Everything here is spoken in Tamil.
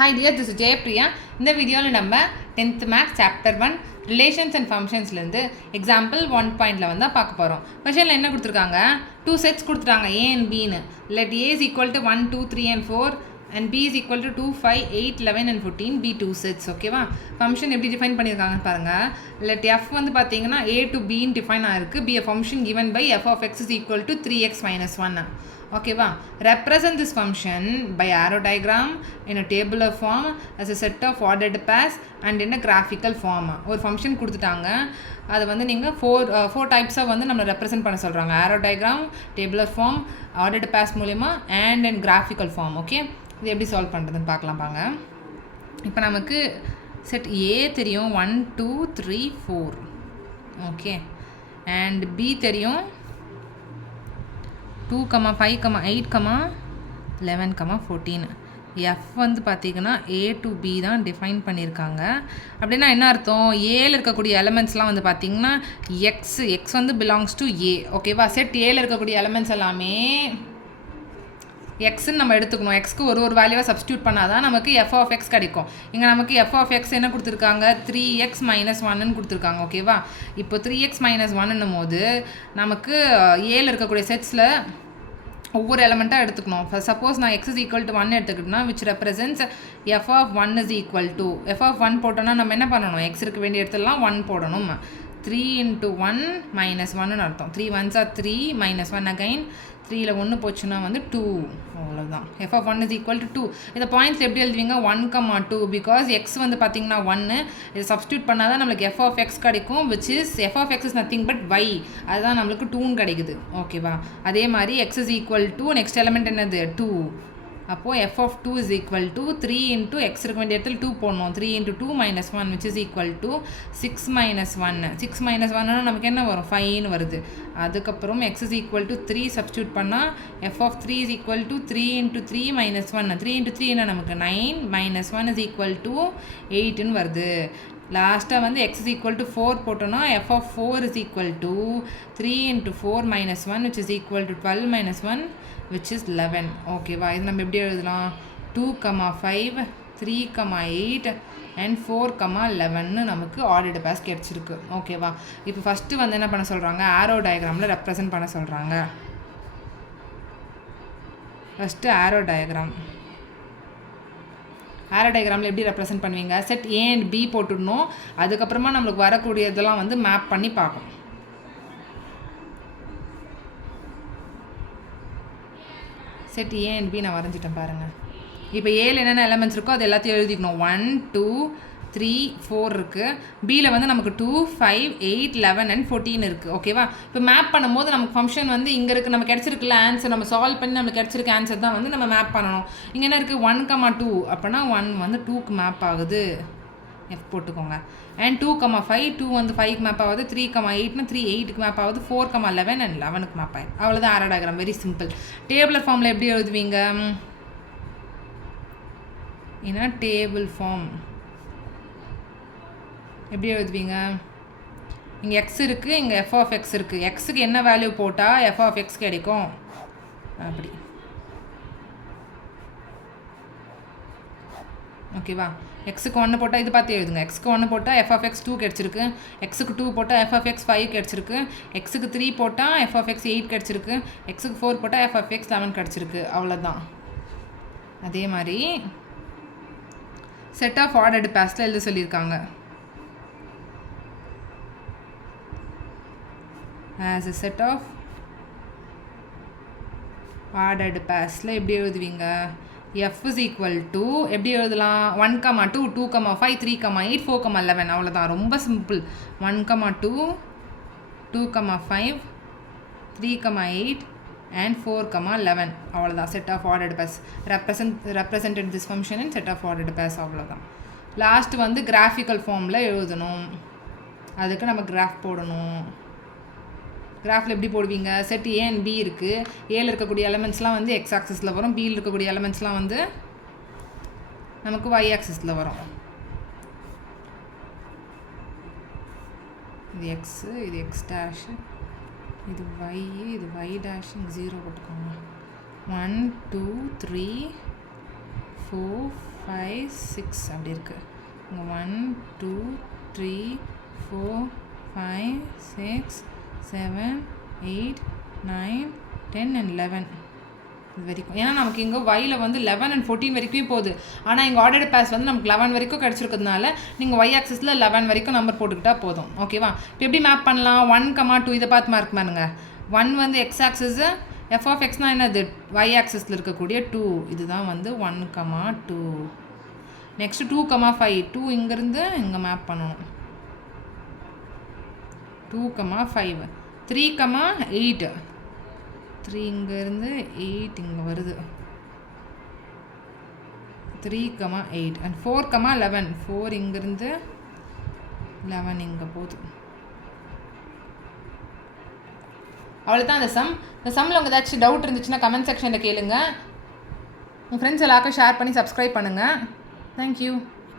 Hi dear, this is Jaypriya. இந்த வீடியோவில் நம்ம 10th Maths Chapter 1 Relations and Functionsலேருந்து example 1.ல வந்து பார்க்க போகிறோம். கொஷனில் என்ன கொடுத்துருக்காங்க? 2 sets கொடுத்துட்டாங்க A and Bன்னு. Let A is equal to 1, 2, 3 and 4 and B is equal to 2, 5, 8, 11 and 14 B 2 sets. ஓகேவா? ஃபங்க்ஷன் எப்படி டிஃபைன் பண்ணியிருக்காங்கன்னு பாருங்கள். Let F வந்து பார்த்தீங்கன்னா A to B ன்னு டிஃபைன் ஆகிருக்கு. Be a function given by f of x is equal to 3x minus 1. ஓகேவா? Represent this function by arrow diagram in a tabular form as a set of ordered pairs and in a graphical form. ஒரு ஃபங்க்ஷன் கொடுத்துட்டாங்க, அதை வந்து நீங்கள் ஃபோர் டைப்ஸாக வந்து நம்ம ரெப்ரசென்ட் பண்ண சொல்கிறாங்க. arrow diagram, tabular form, ordered pairs மூலிமா and in graphical form. Okay, இது எப்படி சால்வ் பண்ணுறதுன்னு பார்க்கலாம் பாங்க. இப்போ நமக்கு செட் A தெரியும் 1, 2, 3, 4. ஓகே, அண்ட் B தெரியும் 2, 5, 8, 11, 14. F வந்து பார்த்திங்கன்னா A to B தான் டிஃபைன் பண்ணியிருக்காங்க. அப்படின்னா என்ன அர்த்தம்? ஏல இருக்கக்கூடிய எலமெண்ட்ஸ்லாம் வந்து பார்த்திங்கன்னா எக்ஸ் வந்து பிலாங்ஸ் டு ஏ. ஓகேவா? செட் ஏல இருக்கக்கூடிய எலமெண்ட்ஸ் எல்லாமே எக்ஸ்ன்னு நம்ம எடுத்துக்கணும். எக்ஸ்க்கு ஒரு வேல்யூவாக சப்ஸ்டியூட் பண்ணால் தான் நமக்கு எஃப் ஆஃப் எக்ஸ் கிடைக்கும். இங்கே நமக்கு எஃப் ஆஃப் எக்ஸ் என்ன கொடுத்துருக்காங்க? 3x - 1ன்னு கொடுத்துருக்காங்க. ஓகேவா? இப்போ 3x - 1ன்னும் போது நமக்கு ஏல இருக்கக்கூடிய செட்ஸில் ஒவ்வொரு எலமெண்ட்டாக எடுத்துக்கணும். சப்போஸ் நான் x is equal to 1 எடுத்துக்கிட்டோம்னா which represents f of 1 is equal to f of 1 போட்டோன்னா நம்ம என்ன பண்ணணும்? x இருக்க வேண்டிய இடத்துலலாம் 1 போடணும். 3 into 1 minus 1ன்னு அர்த்தம். 3 ones are 3 minus 1 again. 3ல் 1 போச்சுன்னா வந்து 2. அவ்வளோதான். f of 1 is equal to 2. இந்த பாயிண்ட்ஸ் எப்படி எழுதுவீங்க? 1, 2 பிகாஸ் x வந்து பார்த்திங்கன்னா 1. இது சப்ஸ்டியூட் பண்ணால் தான் நம்மளுக்கு f of x கிடைக்கும், which is f of x is nothing but y. அதுதான் நம்மளுக்கு 2ன்னு கிடைக்குது. ஓகேவா? அதே மாதிரி x is equal to next element என்னது? 2. அப்போது f of 2 is equal to 3 into x இருக்க வேண்டிய இடத்துல 2 போடணும். 3 into 2 minus 1 which is equal to 6 minus 1. 6 minus 1னா நமக்கு என்ன வரும்? 5ன்னு வருது. அதுக்கப்புறம் x is equal to 3 substitute பண்ணால் f of 3 is equal to 3 into 3 minus 1. 3 into 3 என்ன நமக்கு 9 minus 1 is equal to 8ன்னு வருது. லாஸ்ட்டாக வந்து x is equal to 4 போட்டோன்னா f of 4 is equal to 3 into 4 minus 1 which is equal to 12 minus 1 which is 11. ஓகேவா? இது நம்ம எப்படி எழுதலாம்? 2, 5, 3, 8 and 4, 11ன்னு நமக்கு ஆர்டர்டு பேஸ் கிடச்சிருக்கு. ஓகேவா? இப்போ ஃபஸ்ட்டு வந்து என்ன பண்ண சொல்கிறாங்க? ஆரோ டயக்ராமில் ரெப்ரசன்ட் பண்ண சொல்கிறாங்க. ஃபஸ்ட்டு ஆரோ டயக்ராமில் எப்படி ரெப்ரசன்ட் பண்ணுவீங்க? செட் A and B போட்டுடணும். அதுக்கப்புறமா நம்மளுக்கு வரக்கூடியதெல்லாம் வந்து மேப் பண்ணி பார்க்கணும். செட் A and B நான் வரைஞ்சிட்டேன் பாருங்கள். இப்போ ஏல என்னென்ன எலமெண்ட்ஸ் இருக்கோ அது எல்லாத்தையும் எழுதிக்கணும். 1, 2, 3, 4 இருக்குது. பியில் வந்து நமக்கு 2, 5, 8, 11 and 14 இருக்குது. ஓகேவா? இப்போ மேப் பண்ணும்போது நமக்கு ஃபங்க்ஷன் வந்து இங்கே இருக்குது, நம்ம கிடச்சிருக்குல்ல ஆன்சர், நம்ம சால்வ் பண்ணி நம்மளுக்கு கிடச்சிருக்க ஆன்சர் தான் வந்து நம்ம மேப் பண்ணணும். இங்கே என்ன இருக்குது? 1, 2 அப்படின்னா 1 வந்து 2க்கு மேப் ஆகுது. F போட்டுக்கோங்க. அண்ட் 2, 5 2 வந்து 5க்கு மேப் ஆகுது. 3, 8னா 3 8க்கு மேப் ஆகுது. 4, 11 அண்ட் 11க்கு மேப் ஆகுது. அவ்வளோதான் arrow diagram. Very simple. Tabular ஃபார்மில் எப்படி எழுதுவீங்க? ஏன்னா டேபிள் ஃபார்ம் எப்படி எழுதுவீங்க? இங்கே x இருக்குது, இங்கே f of x இருக்குது. எக்ஸுக்கு என்ன வேல்யூ போட்டால் f of x கிடைக்கும்? அப்படி. ஓகேவா? எக்ஸுக்கு 1 போட்டால் இது பார்த்து எழுதுங்க. எக்ஸுக்கு 1 போட்டால் f of x 2 கிடச்சிருக்கு. எக்ஸுக்கு 2 போட்டால் f of x 5 கிடச்சிருக்கு. எக்ஸுக்கு 3 போட்டால் f of x 8 கிடச்சிருக்கு. எக்ஸுக்கு 4 போட்டால் f of x 11 கிடச்சிருக்கு. அவ்வளோதான். அதே மாதிரி செட் ஆஃப் ஆர்டர்டு பேஸில் எழுத சொல்லியிருக்காங்க. as a set of ordered pairsல எப்படி எழுதுவீங்க? f is equal to எப்படி எழுதலாம்? 1, 2, 2, 5, 3, 8, 4, 11. அவ்வளோதான். ரொம்ப சிம்பிள். 1, 2, 2, 5, 3, 8 and 4, 11. அவ்வளோதான். Set of ordered pairs. represented this function in set of ordered pairs. அவ்வளோதான். லாஸ்ட் வந்து கிராஃபிக்கல் ஃபார்மில் எழுதணும். அதுக்கு நம்ம கிராஃப் போடணும். கிராஃபில் எப்படி போடுவீங்க? செட் A and B இருக்குது. ஏல இருக்கக்கூடிய எலமெண்ட்ஸ்லாம் வந்து x ஆக்சிஸில் வரும். பியில் இருக்கக்கூடிய எலமெண்ட்ஸ்லாம் வந்து நமக்கு y ஆக்சிஸில் வரும். இது x, இது x dash, இது y, இது y dash, 0 போட்டுக்கோங்க. 1, 2, 3, 4 5 6 அப்படி இருக்குது. இங்கே 1 2 3 4 5 6 7 8 9 10 and 11 இது வரைக்கும். ஏன்னா நமக்கு இங்கே ஒயில் வந்து 11 and 14 வரைக்கும் போகுது. ஆனால் இங்கே ஆர்டர்டு பேஸ் வந்து நமக்கு 11 வரைக்கும் கிடச்சிருக்கிறதுனால நீங்கள் ஒய் ஆக்சிஸில் 11 வரைக்கும் நம்பர் போட்டுக்கிட்டால் போதும். ஓகேவா? இப்போ எப்படி மேப் பண்ணலாம்? 1, 2 இதை பார்த்து மார்க் பண்ணுங்க. 1 வந்து எக்ஸ் ஆக்சிஸு, எஃப் ஆஃப் எக்ஸ்னால் என்னது? ஒய் ஆக்சிஸில் இருக்கக்கூடிய 2. இதுதான் வந்து 1, 2. நெக்ஸ்ட்டு 2, 5. 2 இங்கேருந்து இங்கே மேப் பண்ணணும். 2, 5. 3, 8. 3 இங்கேருந்து 8 இங்கே வருது. 3, 8 and 4, 11. 4 இங்கேருந்து 11 இங்கே போகுது. அவ்வளோதான் இந்த சம். இந்த சம்மில் உங்கள் ஏதாச்சும் டவுட் இருந்துச்சுன்னா கமெண்ட் செக்ஷனில் கேளுங்க. உங்கள் ஃப்ரெண்ட்ஸ் எல்லாருக்கும் ஷேர் பண்ணி சப்ஸ்கிரைப் பண்ணுங்கள். தேங்க்யூ.